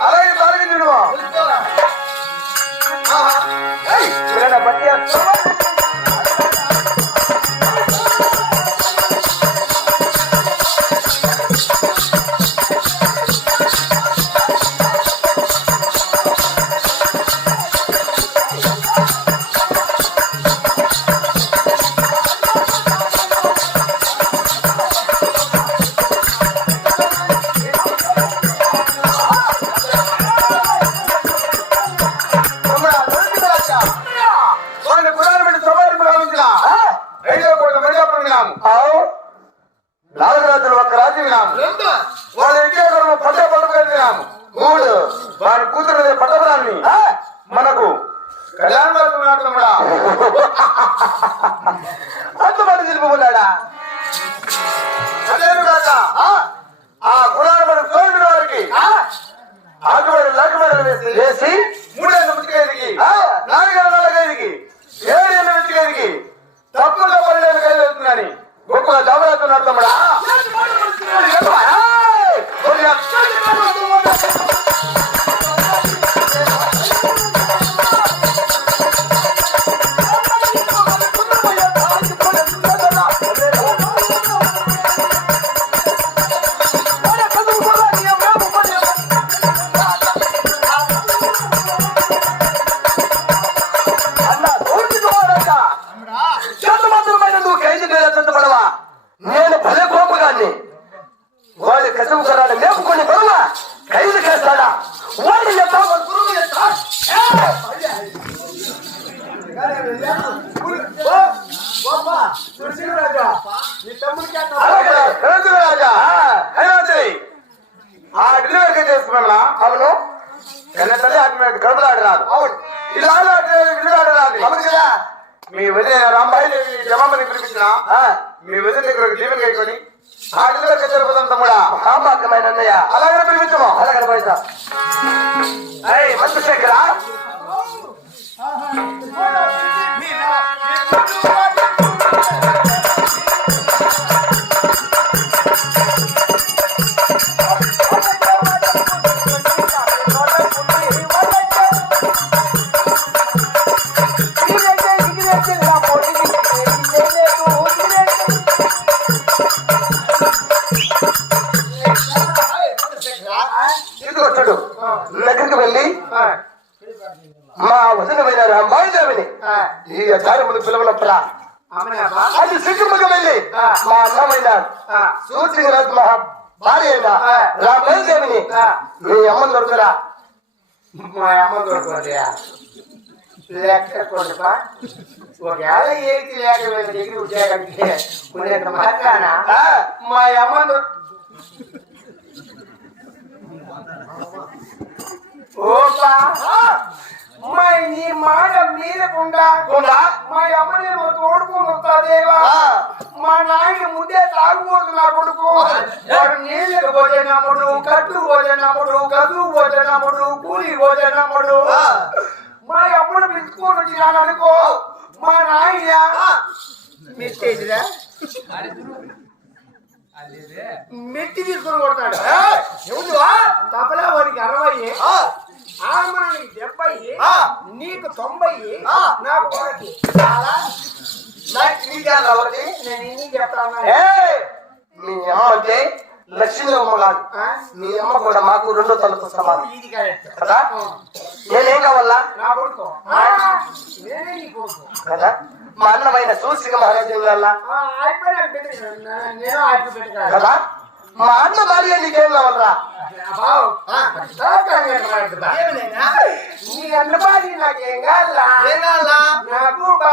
అలాగే తారగి నేను బట్టి వినాము. నాలుగు రాజులు ఒక్క రాజ్యం వినాము. రెండు. వాళ్ళ ఇంట్లో పట్ట పట్టగా వినాము. మూడు వారి కూతురు పట్టబరాన్ని మనకు కళ్యాణ తమ్ముడా అంతమంది తెలుపుకున్నాడా కాక? ఆ. కులాన్ని బట్టి తోడిన వారికి ఆకుబడి లాకుబడి వేసి ఎంత వాడి గురువు ఎంత అలాగే, రంగు రాజా హైరాత్రి ఆ డెలివరీ చేసుకున్నా అవును. కన్న తల్లి ఆట మీద గడపలాడి రాదు అవును ఇలా విలువాడు రాదు అవును కదా. మీ వదిన రాంబాయి దేవి జమామని పిలిపించిన మీ వదిన దగ్గర దీవెన కైకొని ఆ డెలివరీ జరుపుతాం తమ్ముడా. సాంబాకమైన అన్నయ్య. అలాగే పిలిపించము. అలాగే పైసా అయ్యి మంచి శేఖర. ఇదిగో వెళ్ళి మా వదినమైన రాంబాయి దేవిని ఈ అచారములు పిలవలప్పరా అది సిగ్గుముఖం వెళ్ళి. మా అన్నమైన సూర్సింగ్ రాజు మహా భార్య రాంబాయి దేవిని మీ అమ్మ దొరకరా మా అమ్మ దొరకదయా లెక్క కొడుక ఒకవేళ ఏకి లేక దగ్గర ఉద్యోగానికి మా అమ్మ దొర- ఓపా మా నీ మాట మీరకుండా ఉందా? మా అమ్మనేమో తోడుకొని వస్తాదేవా. మా నాయన ముందే తాగుబోతు నా కొడుకు. నీళ్ళకి పోతే నమ్ముడు కట్టు గదువు పోతే నమ్ముడు కూలి ఆ. మా అమ్మను పిలుచుకొని వచ్చినాను అనుకో. మా నాయన మెట్టేదిరా మెట్టి తీసుకొని కొడతాడు? తపలా వాడికి అరవై. ఆ, ఆమానికి డెబ్బై. నీకు తొంభై. నాకు ఒకటి. చాలా. నాకు నీకేం రావాలి? నేను ఇన్ని చెప్తాను మీ అమ్మ అంటే లక్ష్మీ అమ్మ కాదు? మీ అమ్మ కూడా మాకు రెండో తలతో సమానం. కదా? నేనేం కావాలా? కదా? మా అన్నమైన సూర్సిక మహారాజు కదా? మా అన్న భార్య నీకేం కావాలరా నీ అన్న భార్య నాకేం కావాలా? నాకు తల్లప్పా.